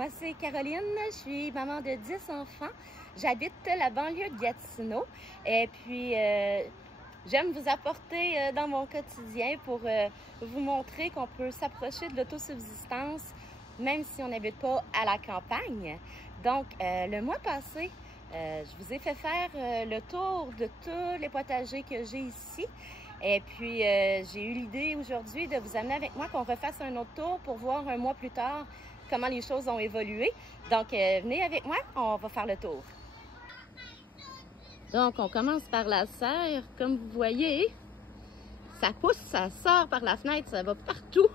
moi c'est Caroline, je suis maman de 10 enfants. J'habite la banlieue de Gatineau et puis j'aime vous apporter dans mon quotidien pour vous montrer qu'on peut s'approcher de l'autosubsistance même si on n'habite pas à la campagne. Donc le mois passé, je vous ai fait faire le tour de tous les potagers que j'ai ici. Et puis, j'ai eu l'idée aujourd'hui de vous amener avec moi qu'on refasse un autre tour pour voir un mois plus tard comment les choses ont évolué. Donc, venez avec moi, on va faire le tour. Donc, on commence par la serre. Comme vous voyez, ça pousse, ça sort par la fenêtre, ça va partout.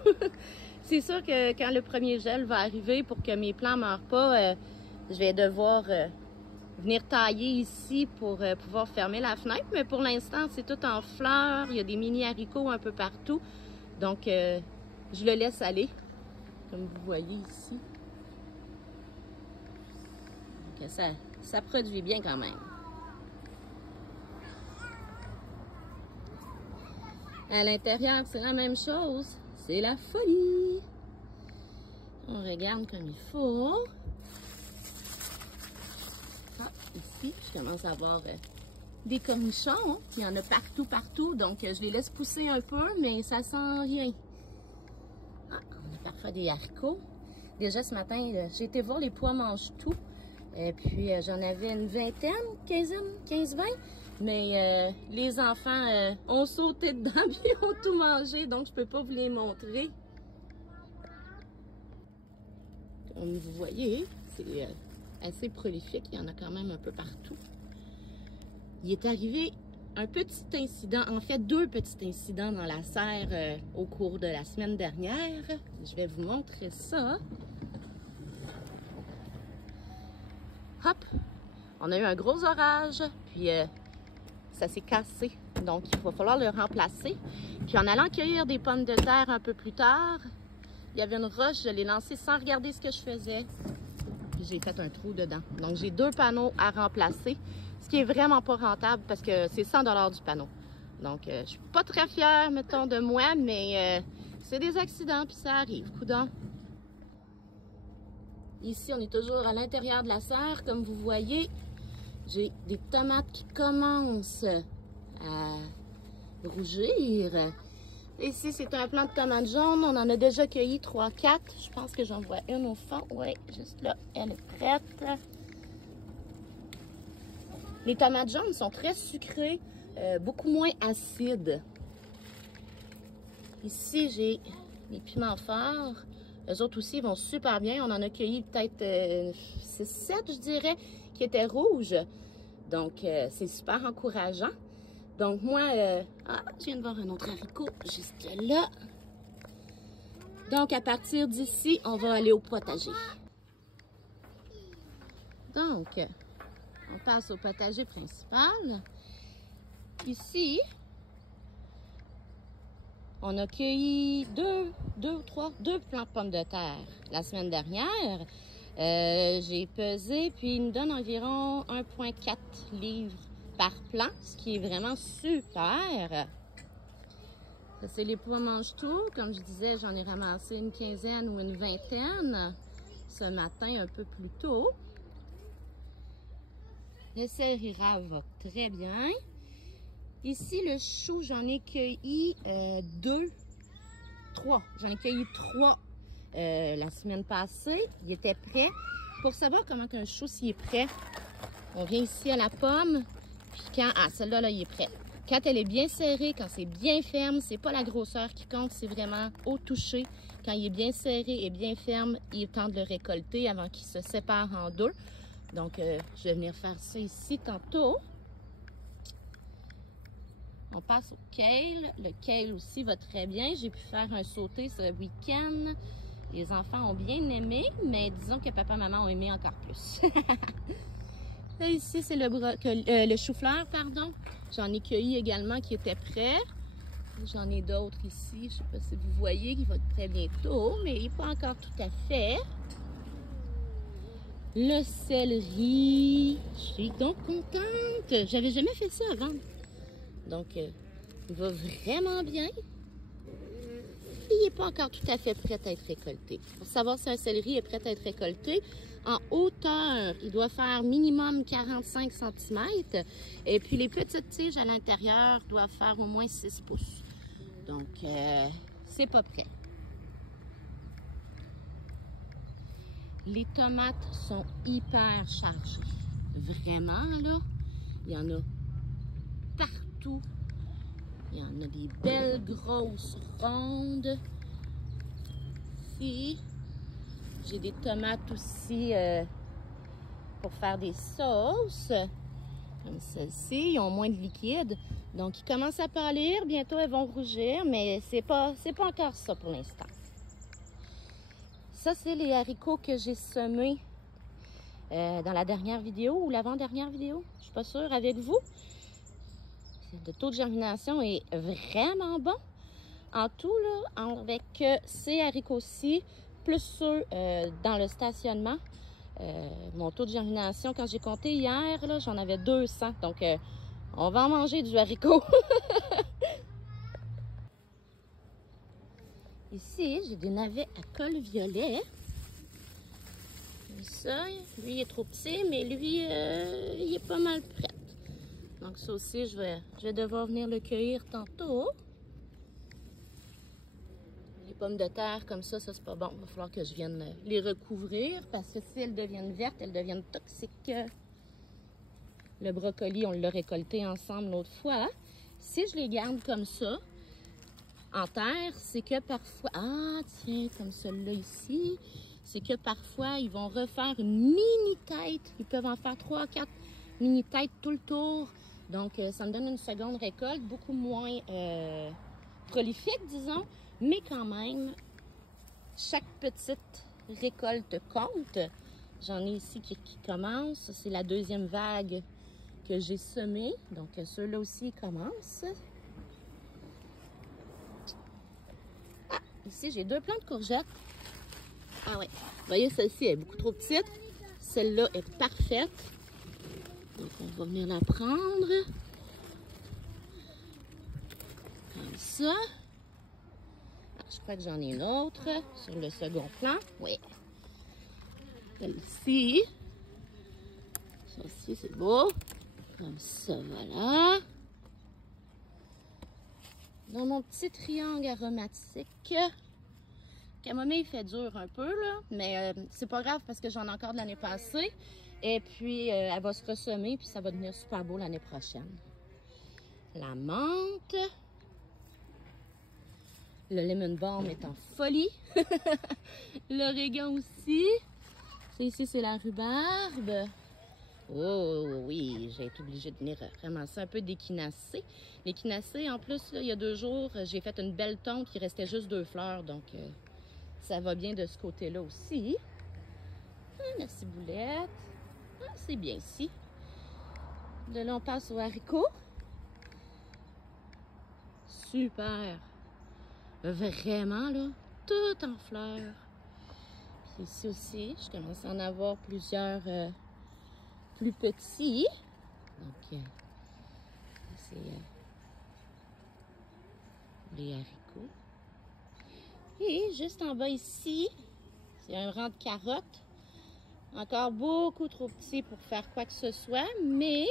C'est sûr que quand le premier gel va arriver pour que mes plants ne meurent pas, je vais devoir venir tailler ici pour pouvoir fermer la fenêtre. Mais pour l'instant, c'est tout en fleurs. Il y a des mini haricots un peu partout. Donc, je le laisse aller, comme vous voyez ici. Donc, ça produit bien quand même. À l'intérieur, c'est la même chose. C'est la folie. On regarde comme il faut. Ah, ici, je commence à avoir des cornichons. Il y en a partout. Donc, je les laisse pousser un peu, mais ça sent rien. Ah, on a parfois des haricots. Déjà, ce matin, j'ai été voir les pois mange-tout. Et puis, j'en avais une vingtaine, 15-20. Mais les enfants ont sauté dedans et ont tout mangé. Donc, je ne peux pas vous les montrer. Comme vous voyez, c'est assez prolifique, il y en a quand même un peu partout. Il est arrivé un petit incident, en fait 2 petits incidents dans la serre au cours de la semaine dernière. Je vais vous montrer ça. Hop! On a eu un gros orage, puis ça s'est cassé. Donc il va falloir le remplacer. Puis en allant cueillir des pommes de terre un peu plus tard, il y avait une roche, je l'ai lancée sans regarder ce que je faisais. J'ai fait un trou dedans. Donc, j'ai 2 panneaux à remplacer, ce qui est vraiment pas rentable parce que c'est 100 $ du panneau. Donc, je suis pas très fière, mettons, de moi, mais c'est des accidents, puis ça arrive, coudonc. Ici, on est toujours à l'intérieur de la serre. Comme vous voyez, j'ai des tomates qui commencent à rougir. Ici, c'est un plant de tomates jaunes. On en a déjà cueilli 3-4. Je pense que j'en vois une au fond. Oui, juste là, elle est prête. Les tomates jaunes sont très sucrées, beaucoup moins acides. Ici, j'ai les piments forts. Eux autres aussi, ils vont super bien. On en a cueilli peut-être 6-7, je dirais, qui étaient rouges. Donc, c'est super encourageant. Donc, moi, je viens de voir un autre haricot juste là. Donc, à partir d'ici, on va aller au potager. Donc, on passe au potager principal. Ici, on a cueilli 2 plants de pommes de terre la semaine dernière. J'ai pesé, puis il me donne environ 1,4 livres par plant, ce qui est vraiment super. Ça, c'est les pois mange-tout. Comme je disais, j'en ai ramassé une 15aine ou une 20aine ce matin un peu plus tôt. Le céleri rave va très bien. Ici, le chou, j'en ai cueilli 3. J'en ai cueilli 3 la semaine passée. Il était prêt. Pour savoir comment un chou, s'il est prêt, on vient ici à la pomme. Puis quand, celle-là, là, il est prêt. Quand elle est bien serrée, quand c'est bien ferme, c'est pas la grosseur qui compte, c'est vraiment au toucher. Quand il est bien serré et bien ferme, il est temps de le récolter avant qu'il se sépare en 2. Donc, je vais venir faire ça ici tantôt. On passe au kale. Le kale aussi va très bien. J'ai pu faire un sauté ce week-end. Les enfants ont bien aimé, mais disons que papa et maman ont aimé encore plus. Là, ici, c'est le chou-fleur, pardon. J'en ai cueilli également qui était prêt. J'en ai d'autres ici. Je ne sais pas si vous voyez, qui va être prêt bientôt, mais il n'est pas encore tout à fait. Le céleri. Je suis donc contente. J'avais jamais fait ça avant. Donc, il va vraiment bien. il n'est pas encore tout à fait prêt à être récolté. Pour savoir si un céleri est prêt à être récolté, en hauteur, il doit faire minimum 45 cm. Et puis les petites tiges à l'intérieur doivent faire au moins 6 pouces. Donc, c'est pas prêt. Les tomates sont hyper chargées. Vraiment, là, il y en a partout. Il y en a des belles grosses rondes. Ici, j'ai des tomates aussi pour faire des sauces. Comme celle-ci, ils ont moins de liquide. Donc, ils commencent à pâlir. Bientôt, elles vont rougir, mais c'est pas encore ça pour l'instant. Ça, c'est les haricots que j'ai semés dans la dernière vidéo ou l'avant-dernière vidéo. Je suis pas sûre avec vous. Le taux de germination est vraiment bon. En tout, là, avec ces haricots-ci, plus ceux dans le stationnement, mon taux de germination, quand j'ai compté hier, j'en avais 200. Donc, on va en manger du haricot. Ici, j'ai des navets à col violet. Ça, lui, il est trop petit, mais lui, il est pas mal prêt. Donc, ça aussi, je vais devoir venir le cueillir tantôt. Les pommes de terre, comme ça, c'est pas bon. Il va falloir que je vienne les recouvrir parce que si elles deviennent vertes, elles deviennent toxiques. Le brocoli, on l'a récolté ensemble l'autre fois. Si je les garde comme ça, en terre, c'est que parfois... Ah, tiens, comme celui-là ici. C'est que parfois, ils vont refaire une mini-tête. Ils peuvent en faire 3 ou 4 mini-têtes tout le tour. Donc, ça me donne une seconde récolte, beaucoup moins prolifique, disons. Mais quand même, chaque petite récolte compte. J'en ai ici qui commencent. C'est la deuxième vague que j'ai semée. Donc, ceux-là aussi commencent. Ah, ici, j'ai 2 plants de courgettes. Ah ouais, vous voyez, celle-ci est beaucoup trop petite. Celle-là est parfaite. Donc, on va venir la prendre. Comme ça. Ah, je crois que j'en ai une autre sur le second plan. Oui. Celle-ci. Ça aussi, c'est beau. Comme ça, voilà. Dans mon petit triangle aromatique. Camomille fait dur un peu, là, mais c'est pas grave parce que j'en ai encore de l'année passée. Et puis, elle va se ressemer, puis ça va devenir super beau l'année prochaine. La menthe. Le lemon balm est en folie. L'origan aussi. Ici, c'est la rhubarbe. Oh oui, j'ai été obligée de venir ramasser un peu d'échinacées. L'échinacée, en plus, là, il y a 2 jours, j'ai fait une belle tonte qui restait juste 2 fleurs. Donc, ça va bien de ce côté-là aussi. Ah, merci Boulette. Ah, c'est bien ici. De là, on passe au haricot. Super. Vraiment, là, tout en fleurs. Puis ici aussi, je commence à en avoir plusieurs plus petits. Donc, c'est les haricots. Et juste en bas ici, c'est un rang de carottes. Encore beaucoup trop petit pour faire quoi que ce soit, mais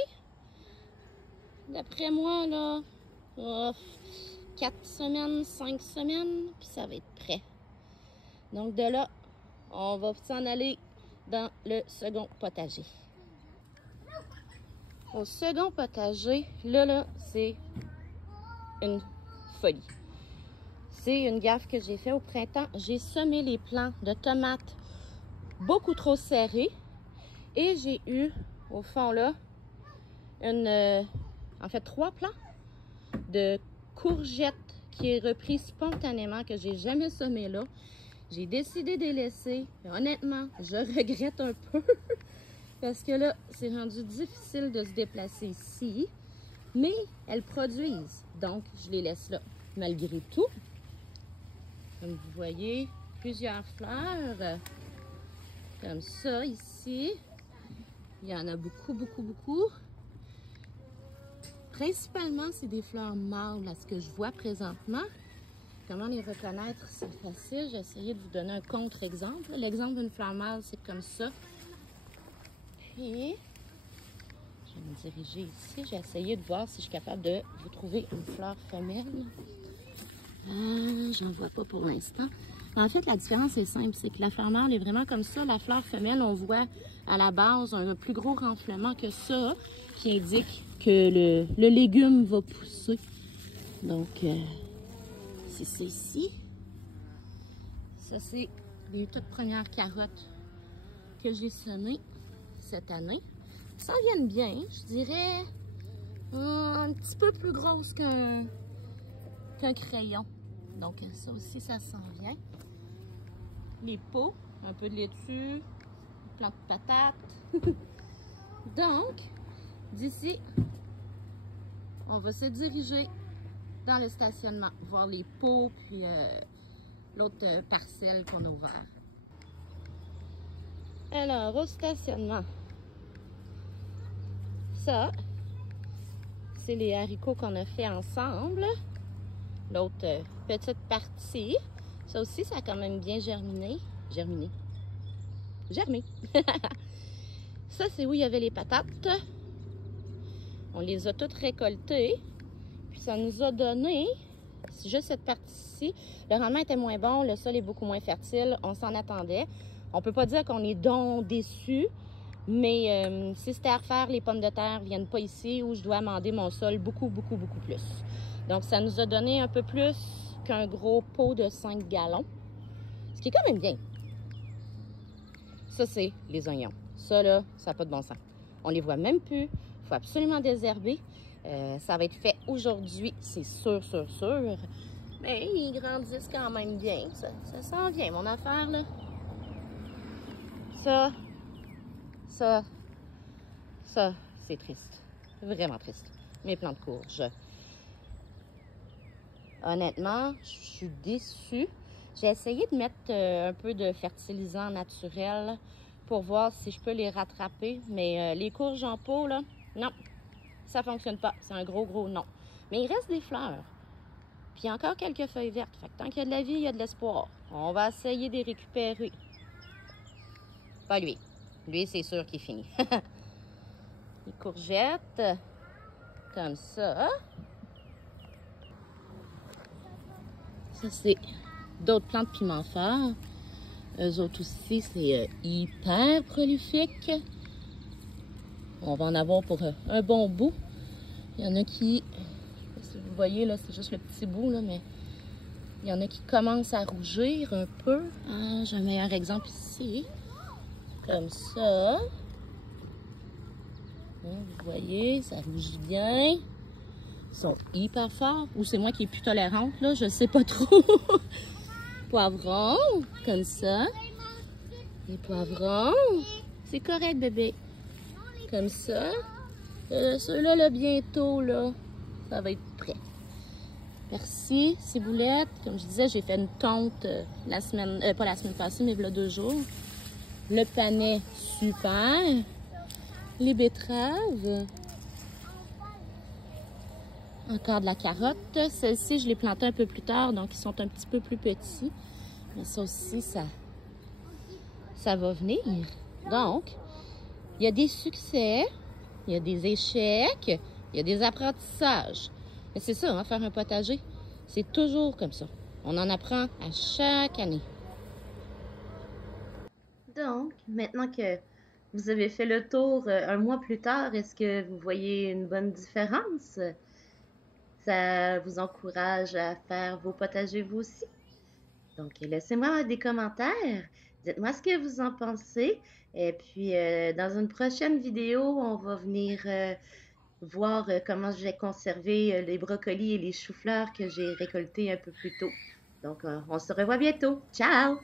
d'après moi, là, 4 semaines, 5 semaines, puis ça va être prêt. Donc de là, on va s'en aller dans le second potager. Au second potager, là, c'est une folie. C'est une gaffe que j'ai fait au printemps. J'ai semé les plants de tomates beaucoup trop serrés. Et j'ai eu, au fond là, en fait 3 plants de courgettes qui est repris spontanément, que j'ai jamais semé là. J'ai décidé de les laisser. Et honnêtement, je regrette un peu. Parce que là, c'est rendu difficile de se déplacer ici. Mais elles produisent. Donc, je les laisse là. Malgré tout, comme vous voyez, plusieurs fleurs. Comme ça, ici. Il y en a beaucoup, beaucoup, beaucoup. Principalement, c'est des fleurs mâles, à ce que je vois présentement. Comment les reconnaître, c'est facile. J'ai essayé de vous donner un contre-exemple. L'exemple d'une fleur mâle, c'est comme ça. Puis, je vais me diriger ici. J'ai essayé de voir si je suis capable de vous trouver une fleur femelle. J'en vois pas pour l'instant. En fait, la différence est simple, c'est que la fleur mâle est vraiment comme ça. La fleur femelle, on voit à la base un plus gros renflement que ça, qui indique que le légume va pousser. Donc, c'est ici. Ça, c'est les toutes premières carottes que j'ai semées cette année. Ça viennent bien, je dirais un petit peu plus grosse qu'un crayon. Donc, ça aussi, ça s'en vient. Les pots, un peu de laitue, plants de patates. Donc, d'ici, on va se diriger dans le stationnement, voir les pots, puis l'autre parcelle qu'on a ouvert. Alors, au stationnement, ça, c'est les haricots qu'on a fait ensemble. L'autre petite partie, ça aussi, ça a quand même bien germiné. Germé. Ça, c'est où il y avait les patates. On les a toutes récoltées. Puis ça nous a donné, c'est juste cette partie-ci, le rendement était moins bon, le sol est beaucoup moins fertile, on s'en attendait. On peut pas dire qu'on est donc déçus, mais si c'était à refaire, les pommes de terre ne viennent pas ici où je dois amender mon sol beaucoup plus. Donc ça nous a donné un peu plus qu'un gros pot de 5 gallons, ce qui est quand même bien. Ça, c'est les oignons. Ça, là, ça n'a pas de bon sens. On les voit même plus. Il faut absolument désherber. Ça va être fait aujourd'hui, c'est sûr. Mais ils grandissent quand même bien. Ça sent bien, mon affaire, là. Ça, c'est triste. Vraiment triste. Mes plants de courge. Honnêtement, je suis déçue. J'ai essayé de mettre un peu de fertilisant naturel pour voir si je peux les rattraper. Mais les courges en pot, là, non. Ça fonctionne pas. C'est un gros non. Mais il reste des fleurs. Puis il y a encore quelques feuilles vertes. Fait que tant qu'il y a de la vie, il y a de l'espoir. On va essayer de les récupérer. Pas lui. Lui, c'est sûr qu'il finit. Les courgettes. Comme ça. Ça, c'est d'autres plantes piment fort. Eux autres aussi, c'est hyper prolifique. On va en avoir pour un bon bout. Il y en a qui, si vous voyez, là, c'est juste le petit bout, là, mais il y en a qui commencent à rougir un peu. Ah, j'ai un meilleur exemple ici. Comme ça. Vous voyez, ça rougit bien. Ils sont hyper forts. Ou c'est moi qui est plus tolérante, là, je sais pas trop. Poivrons, comme ça. Les poivrons. C'est correct, bébé. Comme ça. Ceux-là, là, bientôt, là, ça va être prêt. Persil, ciboulette. Comme je disais, j'ai fait une tonte la semaine, pas la semaine passée, mais il y a 2 jours. Le panais, super. Les betteraves. Encore de la carotte. Celles-ci, je les plantais un peu plus tard, donc ils sont un petit peu plus petits. Mais ça aussi, ça va venir. Donc, il y a des succès, il y a des échecs, il y a des apprentissages. Mais c'est ça, hein, faire un potager, c'est toujours comme ça. On en apprend à chaque année. Donc, maintenant que vous avez fait le tour un mois plus tard, est-ce que vous voyez une bonne différence? Ça vous encourage à faire vos potagers vous aussi? Donc, laissez-moi des commentaires. Dites-moi ce que vous en pensez. Et puis, dans une prochaine vidéo, on va venir voir comment j'ai conservé les brocolis et les choux-fleurs que j'ai récoltés un peu plus tôt. Donc, on se revoit bientôt. Ciao!